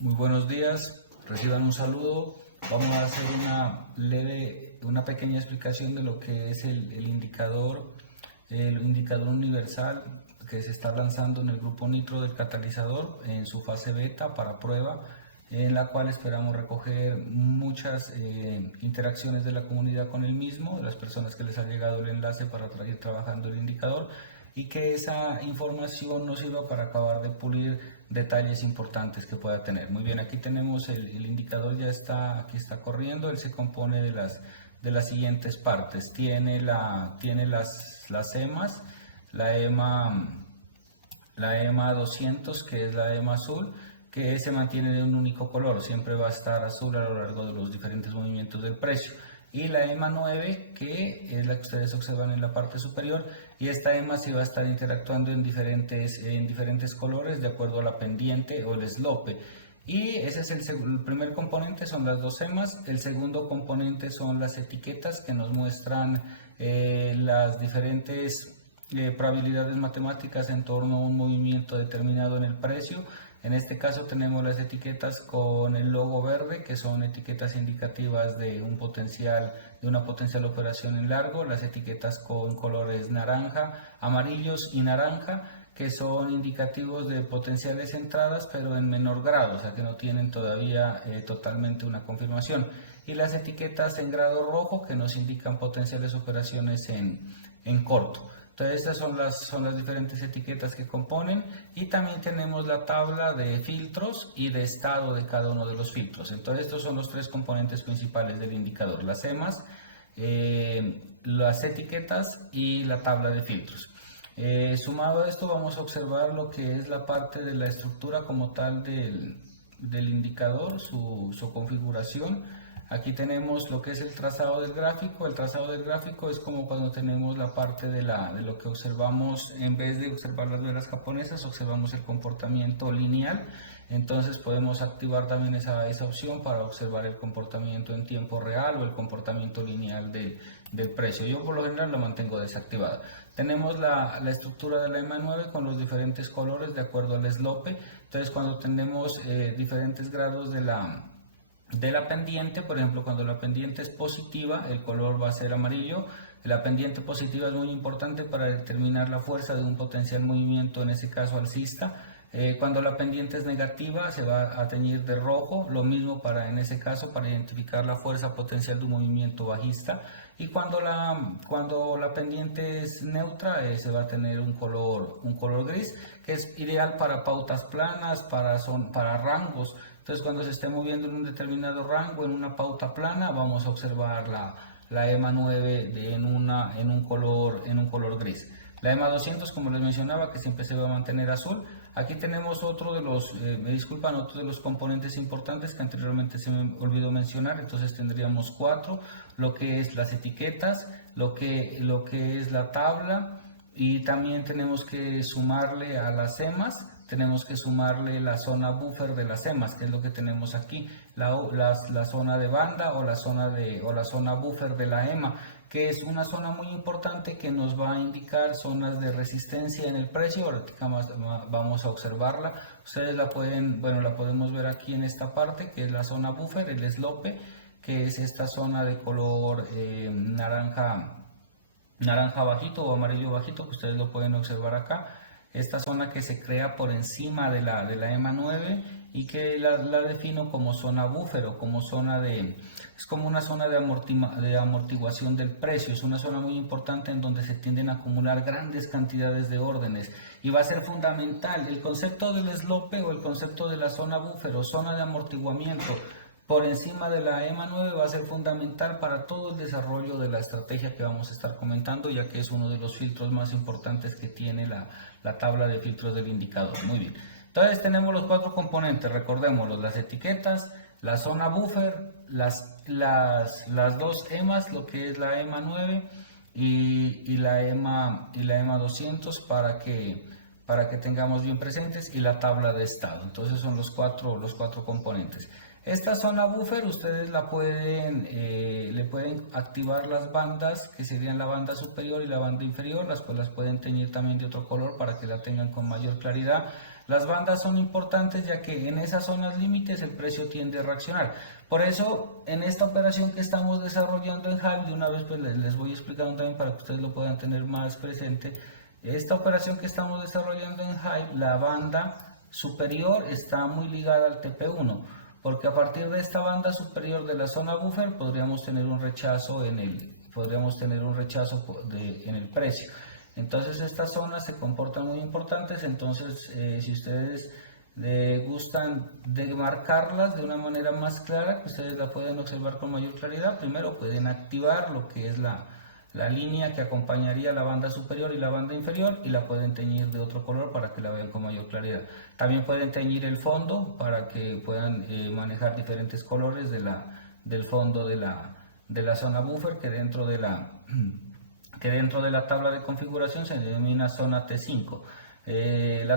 Muy buenos días, reciban un saludo. Vamos a hacer una pequeña explicación de lo que es el indicador universal que se está lanzando en el grupo Nitro del catalizador en su fase beta para prueba, en la cual esperamos recoger muchas interacciones de la comunidad con el mismo, de las personas que les ha llegado el enlace para ir trabajando el indicador, y que esa información nos sirva para acabar de pulir detalles importantes que pueda tener. Muy bien, aquí tenemos el indicador, ya está, aquí está corriendo. Él se compone de las siguientes partes. Tiene las EMAs, la EMA 200, que es la EMA azul, que se mantiene de un único color, siempre va a estar azul a lo largo de los diferentes movimientos del precio. Y la EMA 9, que es la que ustedes observan en la parte superior, y esta EMA se va a estar interactuando en diferentes colores de acuerdo a la pendiente o el slope. Y ese es el primer componente, son las dos EMAs. El segundo componente son las etiquetas que nos muestran las diferentes probabilidades matemáticas en torno a un movimiento determinado en el precio. En este caso tenemos las etiquetas con el logo verde, que son etiquetas indicativas de una potencial operación en largo. Las etiquetas con colores naranja, amarillos y naranja, que son indicativos de potenciales entradas, pero en menor grado, o sea que no tienen todavía totalmente una confirmación. Y las etiquetas en grado rojo, que nos indican potenciales operaciones en corto. Entonces estas son las diferentes etiquetas que componen, y también tenemos la tabla de filtros y de estado de cada uno de los filtros. Entonces estos son los tres componentes principales del indicador: las EMAs, las etiquetas y la tabla de filtros. Sumado a esto, vamos a observar lo que es la parte de la estructura como tal del indicador, su configuración. Aquí tenemos lo que es el trazado del gráfico. El trazado del gráfico es como cuando tenemos la parte de lo que observamos, en vez de observar las velas japonesas, observamos el comportamiento lineal. Entonces podemos activar también esa opción para observar el comportamiento en tiempo real o el comportamiento lineal del precio. Yo por lo general lo mantengo desactivado. Tenemos la estructura de la EMA 9 con los diferentes colores de acuerdo al slope. Entonces cuando tenemos diferentes grados de la pendiente, por ejemplo, cuando la pendiente es positiva, el color va a ser amarillo. La pendiente positiva es muy importante para determinar la fuerza de un potencial movimiento, en ese caso alcista. Cuando la pendiente es negativa, se va a teñir de rojo, lo mismo en ese caso para identificar la fuerza potencial de un movimiento bajista. Y cuando la pendiente es neutra, se va a tener un color gris, que es ideal para pautas planas, para rangos. Entonces cuando se esté moviendo en un determinado rango, en una pauta plana, vamos a observar la EMA 9 en un color gris. La EMA 200, como les mencionaba, que siempre se va a mantener azul. Aquí tenemos otro de los componentes importantes que anteriormente se me olvidó mencionar. Entonces tendríamos cuatro: lo que es las etiquetas, lo que es la tabla, y también tenemos que sumarle a las EMAs, tenemos que sumarle la zona buffer de las EMAs, que es lo que tenemos aquí, la zona de banda o la zona buffer de la EMA, que es una zona muy importante que nos va a indicar zonas de resistencia en el precio. Ahorita vamos a observarla. Ustedes la podemos ver aquí en esta parte, que es la zona buffer, el slope, que es esta zona de color naranja bajito o amarillo bajito, que ustedes lo pueden observar acá. Esta zona que se crea por encima de la EMA 9, y que la defino como zona buffer o como es como una zona de amortiguación del precio. Es una zona muy importante en donde se tienden a acumular grandes cantidades de órdenes, y va a ser fundamental el concepto del slope o el concepto de la zona buffer o zona de amortiguamiento por encima de la EMA 9. Va a ser fundamental para todo el desarrollo de la estrategia que vamos a estar comentando, ya que es uno de los filtros más importantes que tiene la tabla de filtros del indicador. Muy bien, entonces tenemos los cuatro componentes, recordémoslos: las etiquetas, la zona buffer, las dos EMAs, lo que es la EMA 9 y la EMA 200, para que tengamos bien presentes, y la tabla de estado. Entonces son los cuatro componentes. Esta zona buffer ustedes le pueden activar las bandas, que serían la banda superior y la banda inferior. Las pueden teñir también de otro color para que la tengan con mayor claridad. Las bandas son importantes ya que en esas zonas límites el precio tiende a reaccionar. Por eso, en esta operación que estamos desarrollando en HIVE, de una vez pues les voy explicando también para que ustedes lo puedan tener más presente. Esta operación que estamos desarrollando en HIVE, la banda superior está muy ligada al TP1, porque a partir de esta banda superior de la zona buffer podríamos tener un rechazo en el precio. Entonces estas zonas se comportan muy importantes. Entonces si ustedes gustan de marcarlas de una manera más clara, que ustedes la pueden observar con mayor claridad, primero pueden activar lo que es la línea que acompañaría la banda superior y la banda inferior, y la pueden teñir de otro color para que la vean con mayor claridad. También pueden teñir el fondo para que puedan manejar diferentes colores del fondo de la zona buffer, que dentro de la tabla de configuración se denomina zona T5. Es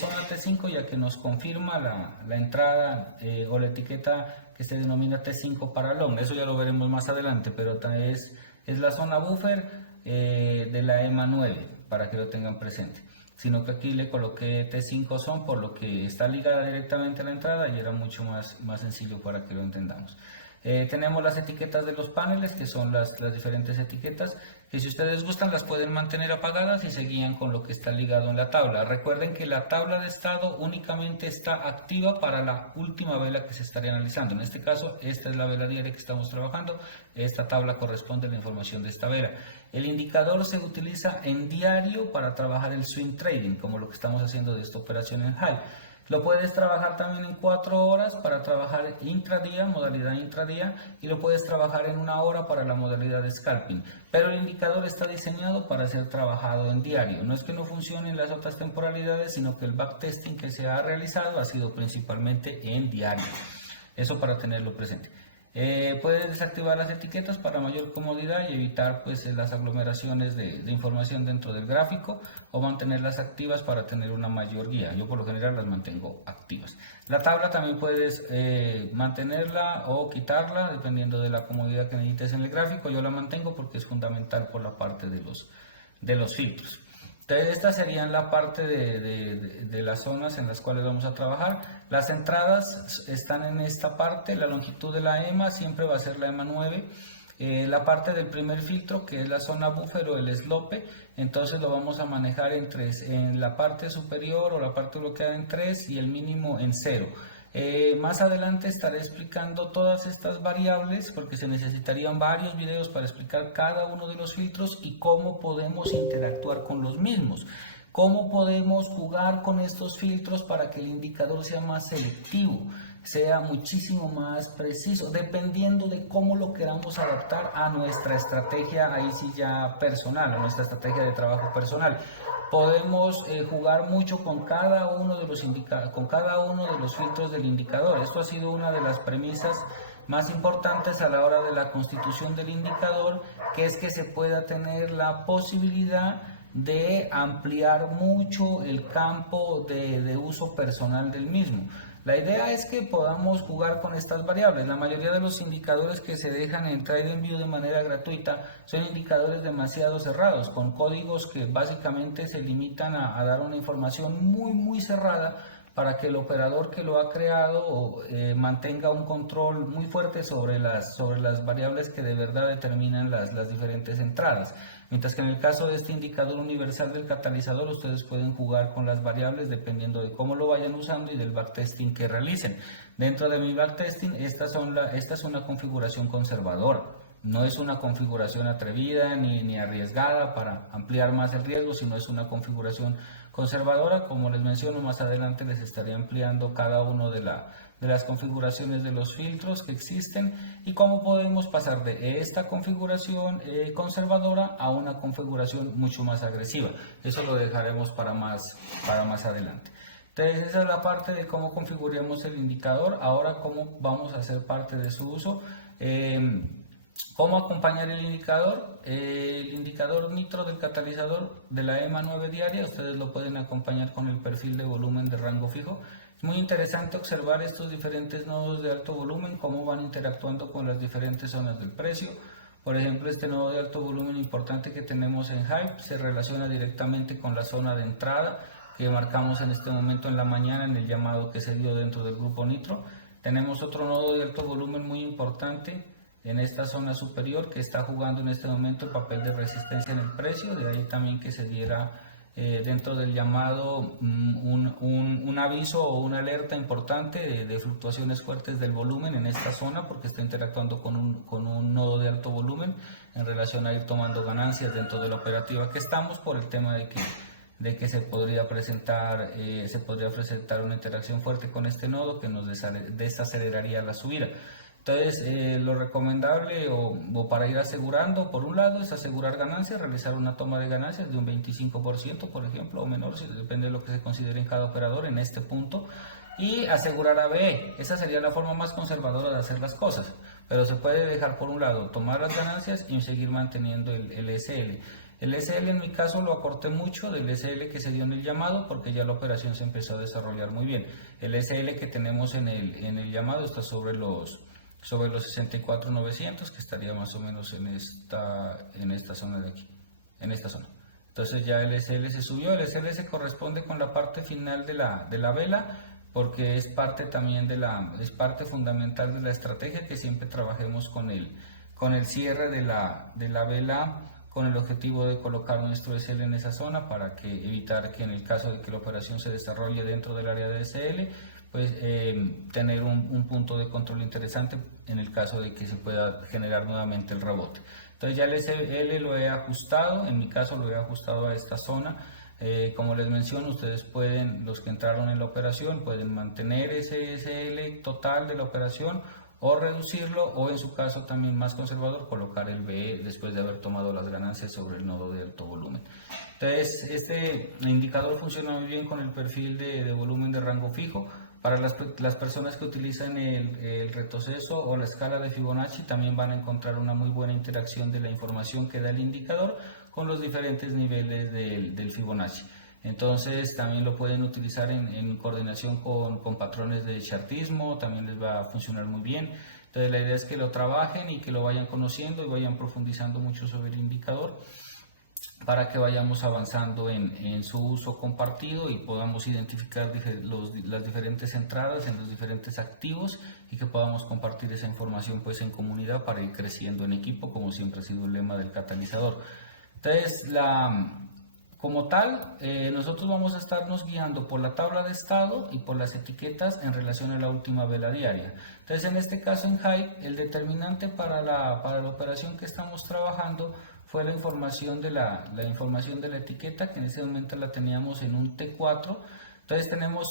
zona T5 ya que nos confirma la entrada o la etiqueta que se denomina T5 para long. Eso ya lo veremos más adelante, pero es la zona buffer de la EMA 9, para que lo tengan presente. Sino que aquí le coloqué T5 son, por lo que está ligada directamente a la entrada y era mucho más sencillo para que lo entendamos. Tenemos las etiquetas de los paneles, que son las diferentes etiquetas, que si ustedes gustan las pueden mantener apagadas y se guían con lo que está ligado en la tabla. Recuerden que la tabla de estado únicamente está activa para la última vela que se estaría analizando. En este caso, esta es la vela diaria que estamos trabajando. Esta tabla corresponde a la información de esta vela. El indicador se utiliza en diario para trabajar el swing trading, como lo que estamos haciendo de esta operación en HIVE. Lo puedes trabajar también en 4 horas para trabajar intradía, modalidad intradía, y lo puedes trabajar en 1 hora para la modalidad de scalping. Pero el indicador está diseñado para ser trabajado en diario. No es que no funcione en las otras temporalidades, sino que el backtesting que se ha realizado ha sido principalmente en diario. Eso para tenerlo presente. Puedes desactivar las etiquetas para mayor comodidad y evitar pues las aglomeraciones de información dentro del gráfico, o mantenerlas activas para tener una mayor guía. Yo por lo general las mantengo activas. La tabla también puedes mantenerla o quitarla dependiendo de la comodidad que necesites en el gráfico. Yo la mantengo porque es fundamental por la parte de los filtros. Entonces esta serían la parte de las zonas en las cuales vamos a trabajar. Las entradas están en esta parte. La longitud de la EMA siempre va a ser la EMA 9. La parte del primer filtro, que es la zona buffer o el slope, entonces lo vamos a manejar en la parte superior o la parte bloqueada en 3 y el mínimo en 0. Más adelante estaré explicando todas estas variables, porque se necesitarían varios videos para explicar cada uno de los filtros y cómo podemos interactuar con los mismos, cómo podemos jugar con estos filtros para que el indicador sea más selectivo, sea muchísimo más preciso, dependiendo de cómo lo queramos adaptar a nuestra estrategia, ahí sí ya personal, a nuestra estrategia de trabajo personal. Podemos jugar mucho con cada uno de los filtros del indicador. Esto ha sido una de las premisas más importantes a la hora de la constitución del indicador, que es que se pueda tener la posibilidad de ampliar mucho el campo de uso personal del mismo. La idea es que podamos jugar con estas variables. La mayoría de los indicadores que se dejan en TradingView de manera gratuita son indicadores demasiado cerrados, con códigos que básicamente se limitan a dar una información muy cerrada, para que el operador que lo ha creado mantenga un control muy fuerte sobre las variables que de verdad determinan las diferentes entradas. Mientras que en el caso de este indicador universal del catalizador, ustedes pueden jugar con las variables dependiendo de cómo lo vayan usando y del backtesting que realicen. Dentro de mi backtesting, esta es una configuración conservadora. No es una configuración atrevida ni arriesgada para ampliar más el riesgo, sino es una configuración conservadora. Como les menciono, más adelante les estaré ampliando cada uno de las configuraciones de los filtros que existen y cómo podemos pasar de esta configuración conservadora a una configuración mucho más agresiva. Eso lo dejaremos para más adelante. Entonces esa es la parte de cómo configuramos el indicador. Ahora, cómo vamos a hacer parte de su uso. ¿Cómo acompañar el indicador? El indicador nitro del catalizador de la EMA 9 diaria, ustedes lo pueden acompañar con el perfil de volumen de rango fijo. Es muy interesante observar estos diferentes nodos de alto volumen, cómo van interactuando con las diferentes zonas del precio. Por ejemplo, este nodo de alto volumen importante que tenemos en HIVE se relaciona directamente con la zona de entrada, que marcamos en este momento en la mañana en el llamado que se dio dentro del grupo Nitro. Tenemos otro nodo de alto volumen muy importante en esta zona superior que está jugando en este momento el papel de resistencia en el precio, de ahí también que se diera dentro del llamado un aviso o una alerta importante de fluctuaciones fuertes del volumen en esta zona, porque está interactuando con un nodo de alto volumen en relación a ir tomando ganancias dentro de la operativa que estamos, por el tema de que se podría presentar una interacción fuerte con este nodo que nos desaceleraría la subida. Entonces, lo recomendable o para ir asegurando, por un lado, es asegurar ganancias, realizar una toma de ganancias de un 25%, por ejemplo, o menor, depende de lo que se considere en cada operador en este punto, y asegurar ABE. Esa sería la forma más conservadora de hacer las cosas, pero se puede dejar por un lado, tomar las ganancias y seguir manteniendo el SL. El SL en mi caso lo acorté mucho del SL que se dio en el llamado porque ya la operación se empezó a desarrollar muy bien. El SL que tenemos en el llamado está sobre los 64.900, que estaría más o menos en esta zona de aquí, en esta zona. Entonces ya el SL se subió, el SL se corresponde con la parte final de la vela, porque es parte también es parte fundamental de la estrategia, que siempre trabajemos con el cierre de la vela, con el objetivo de colocar nuestro SL en esa zona para evitar que en el caso de que la operación se desarrolle dentro del área de SL, pues tener un punto de control interesante en el caso de que se pueda generar nuevamente el rebote. Entonces ya el SL lo he ajustado, en mi caso lo he ajustado a esta zona. Como les menciono, ustedes pueden, los que entraron en la operación, pueden mantener ese SL total de la operación o reducirlo, o en su caso también más conservador, colocar el BE después de haber tomado las ganancias sobre el nodo de alto volumen. Entonces este indicador funciona muy bien con el perfil de volumen de rango fijo. Para las personas que utilizan el retroceso o la escala de Fibonacci, también van a encontrar una muy buena interacción de la información que da el indicador con los diferentes niveles del Fibonacci. Entonces también lo pueden utilizar en coordinación con patrones de chartismo, también les va a funcionar muy bien. Entonces la idea es que lo trabajen y que lo vayan conociendo y vayan profundizando mucho sobre el indicador, para que vayamos avanzando en su uso compartido y podamos identificar las diferentes entradas en los diferentes activos, y que podamos compartir esa información pues en comunidad para ir creciendo en equipo, como siempre ha sido el lema del catalizador. Entonces, como tal, nosotros vamos a estarnos guiando por la tabla de estado y por las etiquetas en relación a la última vela diaria. Entonces, en este caso en HYPE, el determinante para la operación que estamos trabajando fue la información de la etiqueta, que en ese momento la teníamos en un T4. Entonces tenemos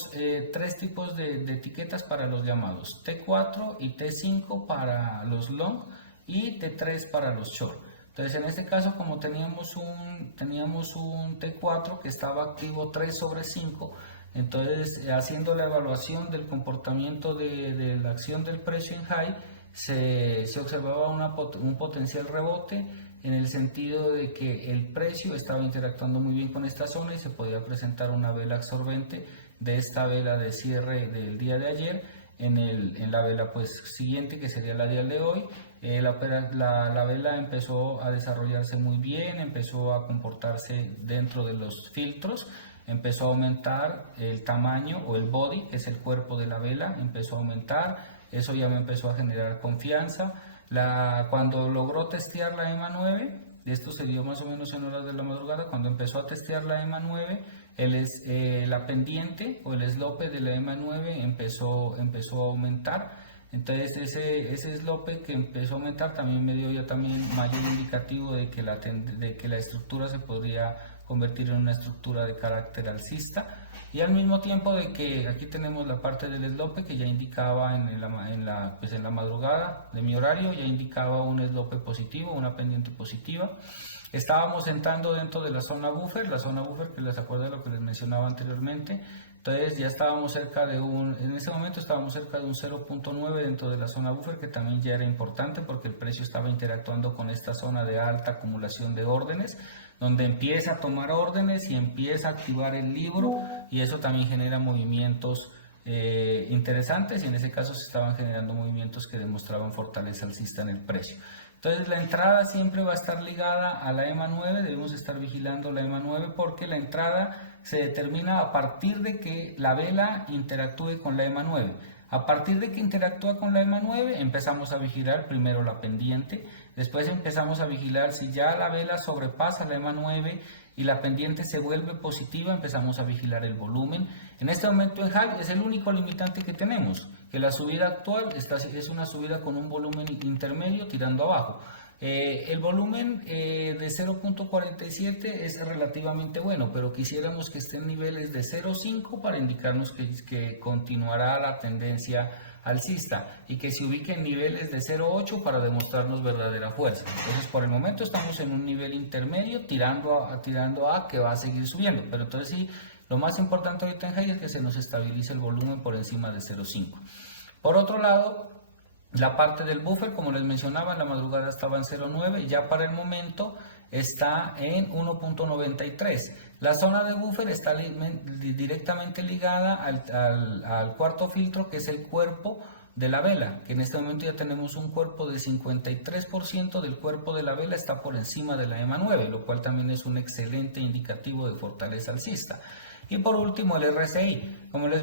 tres tipos de etiquetas para los llamados: T4 y T5 para los long y T3 para los short. Entonces en este caso, como teníamos un T4 que estaba activo 3 sobre 5, entonces haciendo la evaluación del comportamiento de la acción del precio en high, se observaba un potencial rebote, en el sentido de que el precio estaba interactuando muy bien con esta zona y se podía presentar una vela absorbente de esta vela de cierre del día de ayer en la vela pues siguiente, que sería la día de hoy. La vela empezó a desarrollarse muy bien, empezó a comportarse dentro de los filtros, empezó a aumentar el tamaño o el body, que es el cuerpo de la vela, empezó a aumentar. Eso ya me empezó a generar confianza. Cuando logró testear la EMA 9, esto se dio más o menos en horas de la madrugada, cuando empezó a testear la EMA 9, la pendiente o el slope de la EMA 9 empezó a aumentar. Entonces ese slope que empezó a aumentar también me dio ya también mayor indicativo de que la estructura se podría convertir en una estructura de carácter alcista, y al mismo tiempo de que aquí tenemos la parte del slope que ya indicaba en la madrugada de mi horario, ya indicaba un slope positivo, una pendiente positiva. Estábamos entrando dentro de la zona buffer que les acuerdo de lo que les mencionaba anteriormente. Entonces ya estábamos en ese momento estábamos cerca de un 0.9 dentro de la zona buffer, que también ya era importante porque el precio estaba interactuando con esta zona de alta acumulación de órdenes, donde empieza a tomar órdenes y empieza a activar el libro, y eso también genera movimientos interesantes, y en ese caso se estaban generando movimientos que demostraban fortaleza alcista en el precio. Entonces la entrada siempre va a estar ligada a la EMA 9, debemos estar vigilando la EMA 9 porque la entrada se determina a partir de que la vela interactúe con la EMA 9. A partir de que interactúa con la EMA 9, empezamos a vigilar primero la pendiente, después empezamos a vigilar si ya la vela sobrepasa la EMA 9 y la pendiente se vuelve positiva, empezamos a vigilar el volumen. En este momento en HAL es el único limitante que tenemos, que la subida actual es una subida con un volumen intermedio tirando abajo. El volumen de 0.47 es relativamente bueno, pero quisiéramos que esté en niveles de 0.5 para indicarnos que continuará la tendencia alcista y que se ubique en niveles de 0.8 para demostrarnos verdadera fuerza. Entonces, por el momento estamos en un nivel intermedio tirando a que va a seguir subiendo, pero entonces sí, lo más importante ahorita en HAL es que se nos estabilice el volumen por encima de 0.5. Por otro lado, la parte del buffer, como les mencionaba, en la madrugada estaba en 0.9 y ya para el momento está en 1.93. La zona de buffer está directamente ligada al cuarto filtro, que es el cuerpo de la vela, que en este momento ya tenemos un cuerpo de 53% del cuerpo de la vela está por encima de la EMA 9, lo cual también es un excelente indicativo de fortaleza alcista. Y por último, el RSI. Como les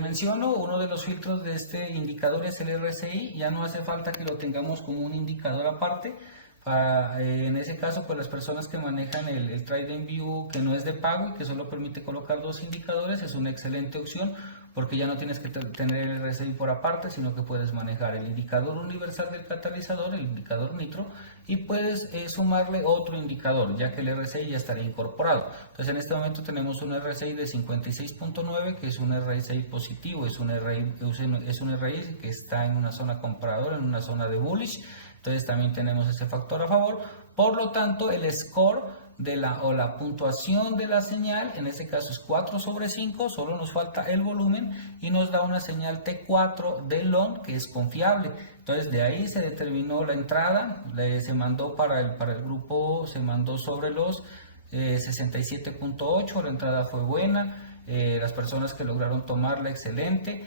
menciono, uno de los filtros de este indicador es el RSI. Ya no hace falta que lo tengamos como un indicador aparte. En ese caso, pues las personas que manejan el TradingView, que no es de pago y que solo permite colocar 2 indicadores, es una excelente opción, porque ya no tienes que tener el RSI por aparte, sino que puedes manejar el indicador universal del catalizador, el indicador nitro, y puedes sumarle otro indicador, ya que el RSI ya estaría incorporado. Entonces en este momento tenemos un RSI de 56.9, que es un RSI positivo, es un RSI que está en una zona compradora, en una zona de bullish. Entonces también tenemos ese factor a favor. Por lo tanto, el score la puntuación de la señal, en este caso es 4/5, solo nos falta el volumen y nos da una señal T4 de long que es confiable. Entonces de ahí se determinó la entrada, se mandó para el grupo, se mandó sobre los 67.8, la entrada fue buena, las personas que lograron tomarla excelente.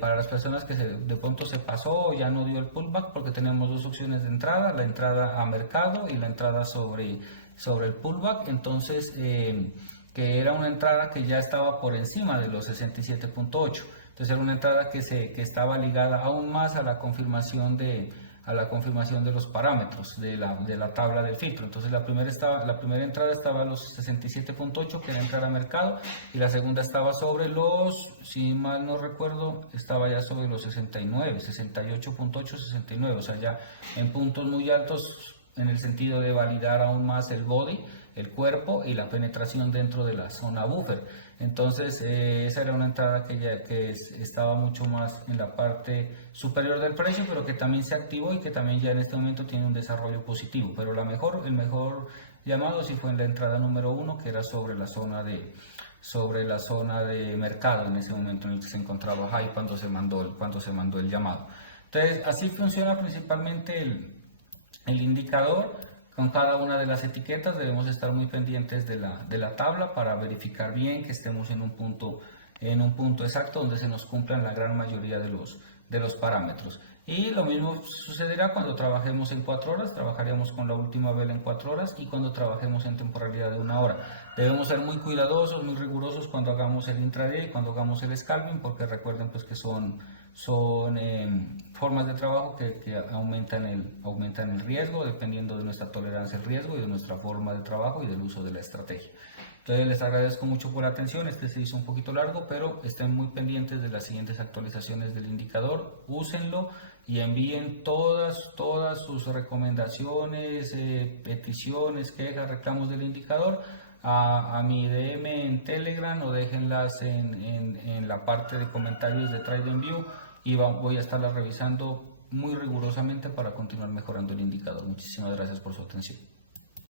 Para las personas que de pronto se pasó, ya no dio el pullback, porque tenemos 2 opciones de entrada, la entrada a mercado y la entrada sobre el pullback, entonces que era una entrada que ya estaba por encima de los 67.8, entonces era una entrada que estaba ligada aún más a la confirmación de los parámetros de la tabla del filtro. Entonces la primera entrada estaba a los 67.8, que era entrar a mercado, y la segunda estaba sobre los, si mal no recuerdo, estaba ya sobre los 69, 68.8, 69, o sea, ya en puntos muy altos en el sentido de validar aún más el body, el cuerpo y la penetración dentro de la zona buffer. Entonces esa era una entrada que estaba mucho más en la parte superior del precio, pero que también se activó y que también ya en este momento tiene un desarrollo positivo. Pero el mejor llamado sí fue en la entrada número 1, que era sobre la zona de mercado, en ese momento en el que se encontraba high cuando se mandó el llamado. Entonces así funciona principalmente el indicador. Con cada una de las etiquetas debemos estar muy pendientes de la tabla para verificar bien que estemos en un punto exacto donde se nos cumplan la gran mayoría de los parámetros. Y lo mismo sucederá cuando trabajemos en 4 horas, trabajaríamos con la última vela en 4 horas, y cuando trabajemos en temporalidad de 1 hora. Debemos ser muy cuidadosos, muy rigurosos cuando hagamos el intraday y cuando hagamos el scalping, porque recuerden pues que son formas de trabajo que aumentan el riesgo dependiendo de nuestra tolerancia al riesgo y de nuestra forma de trabajo y del uso de la estrategia. Entonces les agradezco mucho por la atención. Este se hizo un poquito largo, pero estén muy pendientes de las siguientes actualizaciones del indicador, úsenlo y envíen todas sus recomendaciones, peticiones, quejas, reclamos del indicador a mi DM en Telegram, o déjenlas en la parte de comentarios de TradingView, y voy a estarlas revisando muy rigurosamente para continuar mejorando el indicador. Muchísimas gracias por su atención.